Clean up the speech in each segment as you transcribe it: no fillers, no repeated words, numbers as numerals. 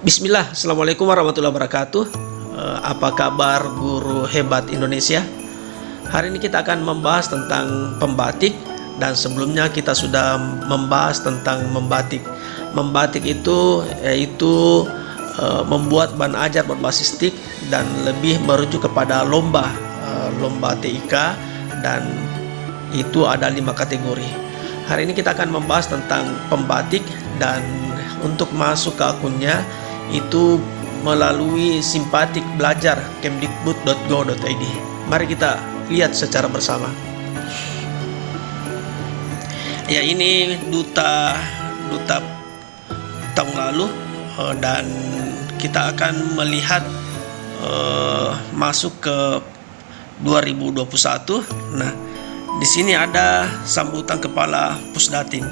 Bismillah, Assalamualaikum warahmatullahi wabarakatuh. Apa kabar guru hebat Indonesia? Hari ini kita akan membahas tentang pembatik. Dan sebelumnya kita sudah membahas tentang membatik. Membatik itu yaitu membuat bahan ajar berbasis TIK dan lebih merujuk kepada lomba TIK, dan itu ada 5 kategori. Hari ini kita akan membahas tentang pembatik, dan untuk masuk ke akunnya itu melalui simpatik belajar kemdikbud.go.id. Mari kita lihat secara bersama. Ya, ini duta tahun lalu, dan kita akan melihat masuk ke 2021. Nah, di sini ada sambutan Kepala Pusdatin.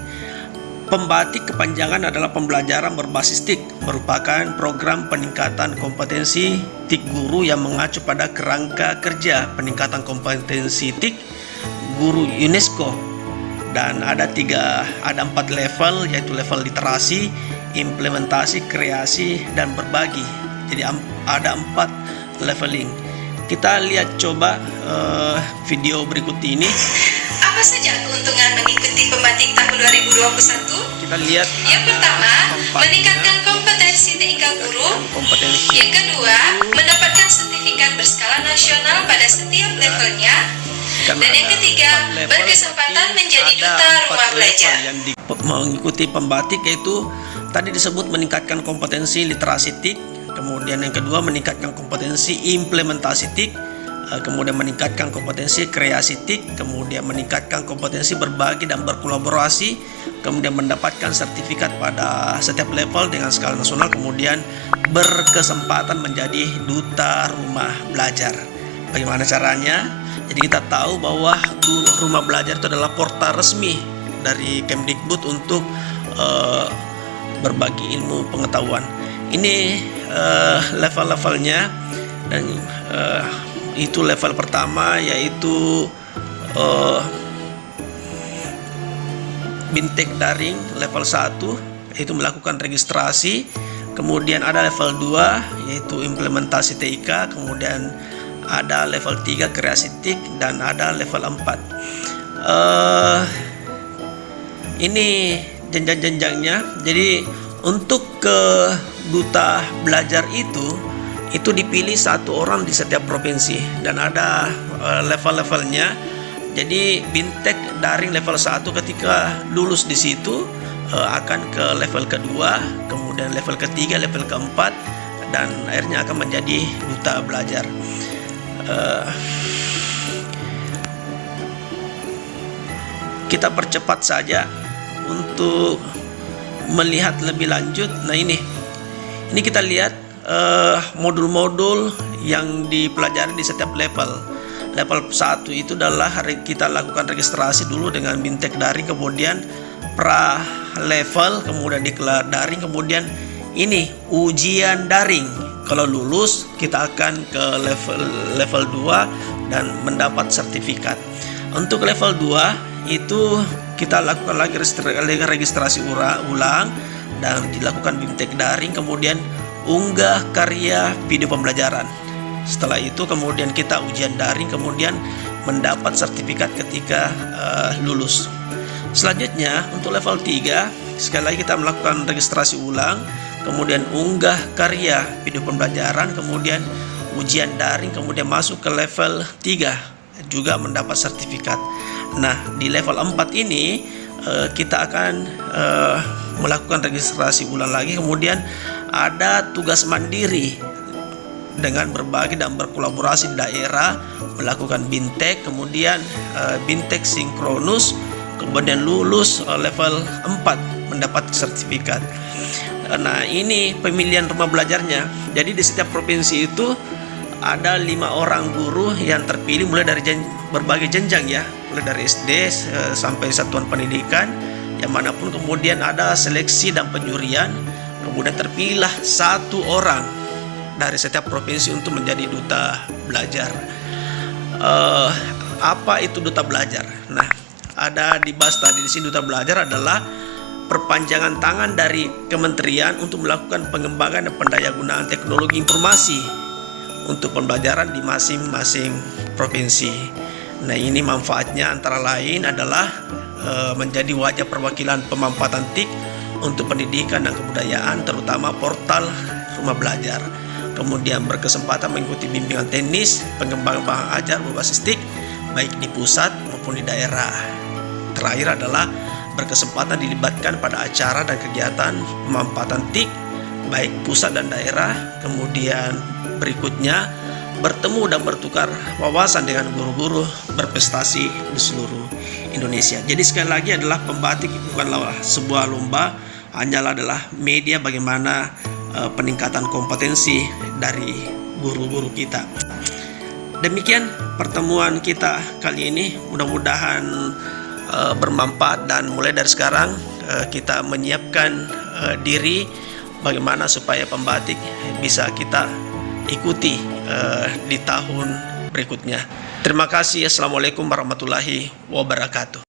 Pembatik kepanjangan adalah pembelajaran berbasis TIK, merupakan program peningkatan kompetensi TIK guru yang mengacu pada kerangka kerja peningkatan kompetensi TIK guru UNESCO. Dan ada 4 level, yaitu level literasi, implementasi, kreasi, dan berbagi. Jadi ada 4 leveling. Kita lihat coba video berikut ini. Apa saja keuntungan mengikuti pembatik tahun 2021? Kita lihat. Yang pertama, meningkatkan kompetensi TIK guru. Yang kedua, mendapatkan sertifikat berskala nasional pada setiap levelnya. Dan yang ketiga, berkesempatan menjadi duta rumah belajar. Yang mengikuti pembatik yaitu tadi disebut meningkatkan kompetensi literasi TIK, kemudian yang kedua meningkatkan kompetensi implementasi TIK, kemudian meningkatkan kompetensi kreasi TIK, kemudian meningkatkan kompetensi berbagi dan berkolaborasi, kemudian mendapatkan sertifikat pada setiap level dengan skala nasional, kemudian berkesempatan menjadi duta rumah belajar. Bagaimana caranya? Jadi kita tahu bahwa rumah belajar itu adalah portal resmi dari Kemdikbud untuk berbagi ilmu pengetahuan. Ini level-levelnya, dan itu level pertama yaitu Bintek daring level 1 yaitu melakukan registrasi, kemudian ada level 2 yaitu implementasi TIK, kemudian ada level 3 kreasi TIK, dan ada level 4. Ini jenjang-jenjangnya. Jadi untuk ke duta belajar itu dipilih 1 orang di setiap provinsi, dan ada level-levelnya. Jadi Bintek daring level 1 ketika lulus di situ akan ke level kedua, kemudian level ketiga, level keempat, dan akhirnya akan menjadi duta belajar. Kita percepat saja untuk melihat lebih lanjut. Nah, ini kita lihat modul-modul yang dipelajari di setiap level. Level 1 itu adalah kita lakukan registrasi dulu dengan Bintek daring, kemudian pra level, kemudian diklat daring, kemudian ini ujian daring. Kalau lulus kita akan ke level 2 dan mendapat sertifikat. Untuk level 2 itu kita lakukan lagi registrasi ulang dan dilakukan Bintek daring, kemudian unggah karya video pembelajaran. Setelah itu kemudian kita ujian daring, kemudian mendapat sertifikat ketika lulus. Selanjutnya untuk level 3 sekali lagi kita melakukan registrasi ulang, kemudian unggah karya video pembelajaran, kemudian ujian daring, kemudian masuk ke level 3 juga mendapat sertifikat. Nah, di level 4 ini kita akan melakukan registrasi ulang lagi, kemudian ada tugas mandiri dengan berbagi dan berkolaborasi di daerah, melakukan Bintek, kemudian Bintek sinkronus, kemudian lulus level 4 mendapat sertifikat. Nah, ini pemilihan rumah belajarnya. Jadi di setiap provinsi itu ada 5 orang guru yang terpilih mulai dari berbagai jenjang, ya, mulai dari SD sampai satuan pendidikan yang manapun. Kemudian ada seleksi dan penjurian, kemudian terpilihlah 1 orang dari setiap provinsi untuk menjadi duta belajar. Apa itu duta belajar? Nah, ada dibahas tadi di sini. Duta belajar adalah perpanjangan tangan dari kementerian untuk melakukan pengembangan dan pendayagunaan teknologi informasi untuk pembelajaran di masing-masing provinsi. Nah, ini manfaatnya antara lain adalah menjadi wajah perwakilan pemanfaatan TIK untuk pendidikan dan kebudayaan, terutama portal rumah belajar. Kemudian berkesempatan mengikuti bimbingan teknis, pengembangan bahan ajar berbasis TIK, baik di pusat maupun di daerah. Terakhir adalah berkesempatan dilibatkan pada acara dan kegiatan pemanfaatan TIK baik pusat dan daerah. Kemudian berikutnya bertemu dan bertukar wawasan dengan guru-guru berprestasi di seluruh Indonesia. Jadi sekali lagi adalah pembatik bukanlah sebuah lomba, hanyalah adalah media bagaimana peningkatan kompetensi dari guru-guru kita. Demikian pertemuan kita kali ini, mudah-mudahan bermanfaat dan mulai dari sekarang kita menyiapkan diri bagaimana supaya pembatik bisa kita ikuti di tahun berikutnya. Terima kasih. Assalamualaikum warahmatullahi wabarakatuh.